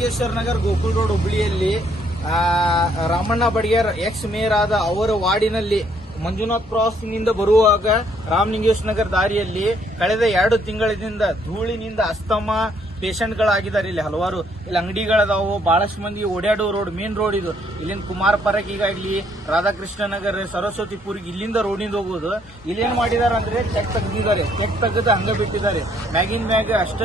Ramalingeshwara Nagar Gokul road ಹುಬ್ಬಳ್ಳಿಯಲ್ಲಿ Ramanna Badiger X mayor ಆದ ಅವರ ವಾರ್ಡಿನಲ್ಲಿ ಮಂಜುನಾಥ್ ಕ್ರಾಸ್ ನಿಂದ ಬರುವಾಗ ರಾಮಲಿಂಗೇಶ್ವರ ನಗರ್ ದಾರಿಯಲ್ಲಿ ಕಳೆದ 2 ತಿಂಗಳಿನಿಂದ ಧೂಳಿನಿಂದ ಅಸ್ತಮ ಪೇಷಂಟ್ಗಳಾಗಿದ್ದಾರೆ. ಇಲ್ಲಿ ಹಲವಾರು ಇಲ್ಲಿ ಅಂಗಡಿಗಳದಾವು, ಬಹಳಷ್ಟು ಮಂದಿ ಓಡಾಡೋ ರೋಡ್, ಮೇನ್ ರೋಡ್ ಇದು. ಇಲ್ಲಿಂದ ಕುಮಾರ ಪರಕೀಗ ಇಲ್ಲಿ ರಾಧಾಕೃಷ್ಣ ನಗರ್, ಸರಸ್ವತಿಪುರಿಗೆ ಇಲ್ಲಿಂದ ರೋಡಿಂದ ಹೋಗೋದು. ಇಲ್ಲೇನ್ ಮಾಡಿದಾರೆ ಅಂದ್ರೆ ಚೆಕ್ ತೆಗ್ದಿದ್ದಾರೆ. ಚೆಕ್ ತೆಗೆದು ಹಂಗ ಬಿಟ್ಟಿದ್ದಾರೆ. ಮ್ಯಾಗಿನ್ ಮ್ಯಾಗ ಅಷ್ಟ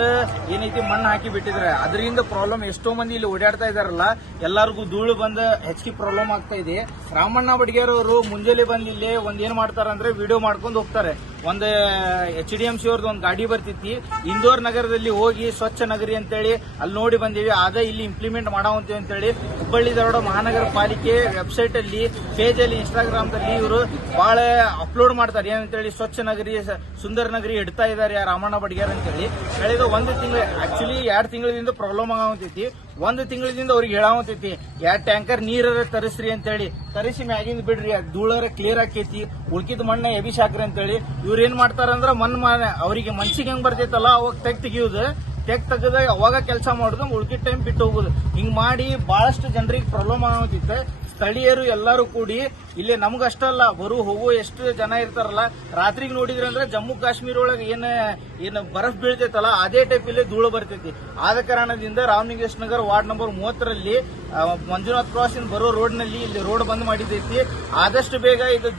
ಏನೈತಿ ಮಣ್ಣು ಹಾಕಿ ಬಿಟ್ಟಿದ್ದಾರೆ. ಅದರಿಂದ ಪ್ರಾಬ್ಲಮ್ ಎಷ್ಟೋ ಮಂದಿ ಇಲ್ಲಿ ಓಡಾಡ್ತಾ ಇದಾರಲ್ಲ, ಎಲ್ಲರಿಗೂ ಧೂಳು ಬಂದ ಹೆಚ್ಚಿಗೆ ಪ್ರಾಬ್ಲಮ್ ಆಗ್ತಾ ಇದೆ. ರಾಮಣ್ಣ ಬಡಿಗೇರ್ ಅವರು ಮುಂಜಾನೆ ಬಂದು ಇಲ್ಲಿ ಏನ್ ಮಾಡ್ತಾರ ಅಂದ್ರೆ ವಿಡಿಯೋ ಮಾಡ್ಕೊಂಡು ಹೋಗ್ತಾರೆ. ಒಂದು HDMC ಅವ್ರದ್ದು ಒಂದು ಗಾಡಿ ಬರ್ತಿತ್ತು. ಇಂದೋರ್ ನಗರದಲ್ಲಿ ಹೋಗಿ ಸ್ವಚ್ಛ ನಗರಿ ಅಂತೇಳಿ ಅಲ್ಲಿ ನೋಡಿ ಬಂದೀವಿ. ಅದೇ ಇಲ್ಲಿ ಇಂಪ್ಲಿಮೆಂಟ್ ಮಾಡಾವಂತೀವಿ ಅಂತೇಳಿ ಹುಬ್ಬಳ್ಳಿ ಧಾರವಾಡ ಮಹಾನಗರ ಪಾಲಿಕೆ ವೆಬ್ಸೈಟ್ ಅಲ್ಲಿ, ಪೇಜ್ ಅಲ್ಲಿ, ಇನ್ಸ್ಟಾಗ್ರಾಮ್ದಲ್ಲಿ ಇವರು ಬಹಳ ಅಪ್ಲೋಡ್ ಮಾಡ್ತಾರೆ. ಏನಂತೇಳಿ ಸ್ವಚ್ಛ ನಗರಿ, ಸುಂದರ ನಗರಿ ಇಡ್ತಾ ಇದ್ದಾರೆ ರಾಮಣ್ಣ ಬಡಿಗೇರ್ ಅಂತೇಳಿ. ಕಳೆದ 1 ತಿಂಗಳು, ಆಕ್ಚುಲಿ 2 ತಿಂಗಳಿಂದ ಪ್ರಾಬ್ಲಮ್ ಆಗವಂತೈತಿ. 1 ತಿಂಗಳಿಂದ ಅವ್ರಿಗೆ ಹೇಳಾವಂತೈತಿ 2 ಟ್ಯಾಂಕರ್ ನೀರ ತರಿಸ್ರಿ ಅಂತೇಳಿ. ತರಿಸಿ ಮ್ಯಾಗಿಂದ ಬಿಡ್ರಿ, ಧೂಳರ ಕ್ಲಿಯರ್ ಆಕೈತಿ, ಉಳ್ಕಿದ ಮಣ್ಣ ಎಬಿಸಾಕ್ರಿ ಅಂತೇಳಿ. ಇವ್ರು ಏನ್ ಮಾಡ್ತಾರಂದ್ರ ಅವ್ರಿಗೆ ಮನ್ಸಿಗೆ ಹೆಂಗ್ ಬರ್ತೈತಲ್ಲ ಅವಾಗ ತೆಗಿಯೋದು, ತೆಗೆದ ಅವಾಗ ಕೆಲಸ ಮಾಡುದು, ಉಳ್ಕಿದ ಟೈಮ್ ಬಿಟ್ಟು ಹೋಗುದು. ಹಿಂಗ್ ಮಾಡಿ ಬಹಳಷ್ಟು ಜನರಿಗೆ ಪ್ರಾಬ್ಲಮ್ ಆಗತ್ತಿತ್ತು. ಸ್ಥಳೀಯರು ಎಲ್ಲರೂ ಕೂಡಿ ಇಲ್ಲಿ ನಮ್ಗಷ್ಟಲ್ಲ, ಬರು ಹೋಗೋ ಎಷ್ಟು ಜನ ಇರ್ತಾರಲ್ಲ, ರಾತ್ರಿಗೆ ನೋಡಿದ್ರೆ ಅಂದ್ರೆ ಜಮ್ಮು ಕಾಶ್ಮೀರ ಒಳಗೆ ಏನ್ ಬರಫ್ ಬೀಳ್ತೈತಲ್ಲ ಅದೇ ಟೈಪ್ ಇಲ್ಲಿ ಧೂಳು ಬರ್ತೈತಿ. ಆದ ಕಾರಣದಿಂದ ರಾಮಲಿಂಗೇಶ್ವರ ನಗರ್ ವಾರ್ಡ್ ನಂಬರ್ 30ರಲ್ಲಿ ಮಂಜುನಾಥ್ ಕ್ರಾಸ್ ಬರೋ ರೋಡ್ ನಲ್ಲಿ ಇಲ್ಲಿ ರೋಡ್ ಬಂದ್ ಮಾಡಿದೈತಿ. ಆದಷ್ಟು ಬೇಗ ಇದು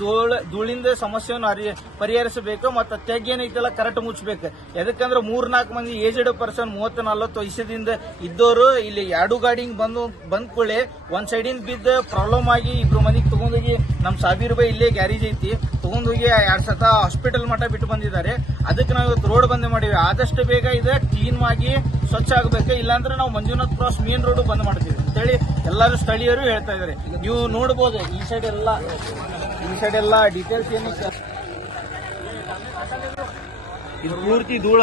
ಧೂಳಿಂದ ಸಮಸ್ಯೆಯನ್ನು ಪರಿಹರಿಸಬೇಕು. ಮತ್ತು ತೆಗ್ ಏನೈತಲ್ಲ ಕರೆಕ್ಟ್ ಮುಚ್ಚಬೇಕು. ಯಾಕಂದ್ರೆ 3-4 ಮಂದಿ ಏಜ್ಡ್ ಪರ್ಸನ್ 30-40 ವಯಸ್ಸದಿಂದ ಇದ್ದವರು ಇಲ್ಲಿ 2 ಗಾಡಿ ಬಂದ್ ಕೂಡಲೇ ಒಂದ್ ಸೈಡಿಂದ ಬಿದ್ದ ಪ್ರಾಬ್ಲಮ್ ಆಗಿ 2 ಮಂದಿಗೆ ತಗೊಂಡೋಗಿ ನಮ್ ಸಾಬೀರ್ ಬೈ ಇಲ್ಲೇ ಗ್ಯಾರೇಜ್ ಐತಿ ತಗೊಂಡೋಗಿ 2 ಸತ ಹಾಸ್ಪಿಟಲ್ ಮಟ್ಟ ಬಿಟ್ಟು ಬಂದಿದ್ದಾರೆ. ಅದಕ್ಕೆ ನಾವು ಇವತ್ತು ರೋಡ್ ಬಂದ್ ಮಾಡಿವಿ. ಆದಷ್ಟು ಬೇಗ ಇದು ಕ್ಲೀನ್ ಆಗಿ ಸ್ವಚ್ಛ ಆಗಬೇಕು. ಇಲ್ಲಾಂದ್ರೆ ನಾವು ಮಂಜುನಾಥ್ ಕ್ರಾಸ್ ಮೇನ್ ರೋಡ್ ಬಂದ್ ಮಾಡ್ತೀವಿ ಅಂತೇಳಿ ಎಲ್ಲರೂ ಸ್ಥಳೀಯರು ಹೇಳ್ತಾ ಇದ್ದಾರೆ. ನೀವು ನೋಡಬಹುದು ಈ ಸೈಡ್ ಎಲ್ಲ ಡೀಟೇಲ್ಸ್ ಏನಿದೆ, ಇದು ಪೂರ್ತಿ ಧೂಳ.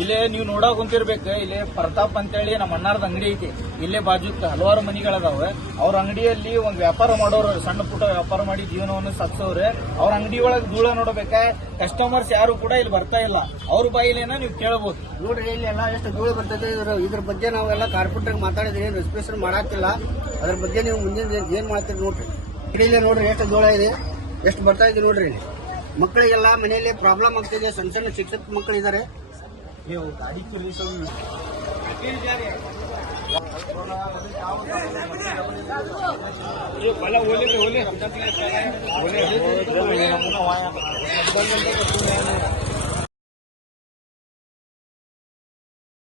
ಇಲ್ಲೇ ನೀವು ನೋಡಕ್ ಕುಂತಿರ್ಬೇಕು. ಇಲ್ಲೇ ಪ್ರತಾಪ್ ಅಂತೇಳಿ ನಮ್ಮ ಅಣ್ಣಾರ್ದ ಅಂಗಡಿ ಐತಿ. ಇಲ್ಲೇ ಬಾಜುಕ್ ಹಲವಾರು ಮನಿಗಳದಾವ. ಅವ್ರ ಅಂಗಡಿಯಲ್ಲಿ ಒಂದು ವ್ಯಾಪಾರ ಮಾಡೋರು, ಸಣ್ಣ ಪುಟ್ಟ ವ್ಯಾಪಾರ ಮಾಡಿ ಜೀವನವನ್ನು ಸಾಗಿಸೋರು. ಅವ್ರ ಅಂಗಡಿ ಒಳಗೆ ಧೂಳ ನೋಡ್ಬೇಕ. ಕಸ್ಟಮರ್ಸ್ ಯಾರು ಕೂಡ ಇಲ್ಲಿ ಬರ್ತಾ ಇಲ್ಲ. ಅವ್ರ ಬಾಯಿಲೇನ ನೀವು ಕೇಳಬಹುದು. ನೋಡ್ರಿ ಇಲ್ಲಿ ಎಲ್ಲ ಎಷ್ಟು ಧೂಳು ಬರ್ತದೆ. ಇದ್ರ ಬಗ್ಗೆ ನಾವೆಲ್ಲ ಕಾರ್ಪೊರೇಟರ್ ಮಾತಾಡಿದ್ರಿ, ರೆಸ್ಪಿರೇಷನ್ ಮಾಡಾಕ್ತಿಲ್ಲ. ಅದ್ರ ಬಗ್ಗೆ ನೀವು ಮುಂದಿನ ಏನ್ ಮಾಡ್ತೀರಿ ನೋಡ್ರಿ. ಇಲ್ಲೇ ನೋಡ್ರಿ ಎಷ್ಟು ಧೂಳ ಇದೆ, ಎಷ್ಟು ಬರ್ತಾ ಇದೆ ನೋಡ್ರಿ. ಮಕ್ಕಳಿಗೆಲ್ಲ ಮನೆಯಲ್ಲಿ ಪ್ರಾಬ್ಲಮ್ ಆಗ್ತಿದೆ. ಸಣ್ಣ ಸಣ್ಣ ಶಿಕ್ಷಕ ಮಕ್ಕಳು ಇದಾರೆ. गाड़ी पुलिस बोले